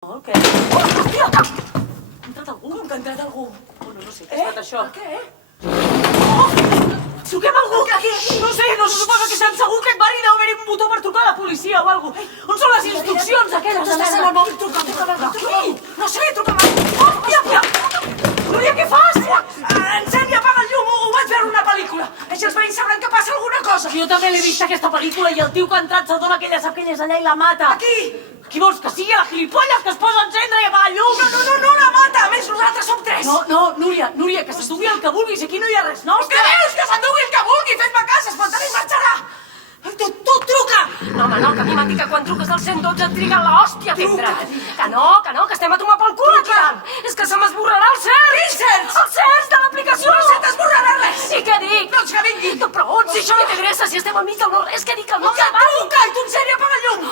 Oh, què? Oh, hòstia! Ha entrat algú? Com que ha entrat algú? Oh, no sé, què ha estat això? Què? Oh! Truquem a algú! Aquí. No sé, no se suposa que estem segur que et va deu haver-hi un botó per trucar a la policia o alguna cosa. On són les instruccions aquelles? Estàs amb el mòbil, truca. Qui? No sé, truca amb el... Oh, mira! Núria, què fas? Encén i apaga el llum, ho vaig veure una pel·lícula. Així els veïns sabran que passa alguna cosa. Jo també l'he vist aquesta pel·lícula i el tio que ha entrat s'adona que ella sap que ella és allà i la mata. Aquí. Qui vols que sigui la gilipolles que es posa a encendre i apagar el llum? No la mata. A més, nosaltres som tres. No, Núria, que s'endugui el que vulguis, aquí no hi ha res nostre. Què veus? Que s'endugui el que vulgui. Fes-me cas, espantaré i marxarà. Tu truca. No, home, no, que a mi m'han dit que quan truques al 112 et triguen l'hòstia a atendre. Que no, que estem a tomar pel cul aquí dalt. És que se m'esborrarà el cert. Quins certs? Els certs de l'aplicació. No se t'esborrarà res. I què dic? Doncs que vingui. Però on, si això no té gressa, si estem al mig del no res, què dic el nom Que de banc? truca i tu encén i apaga el llum.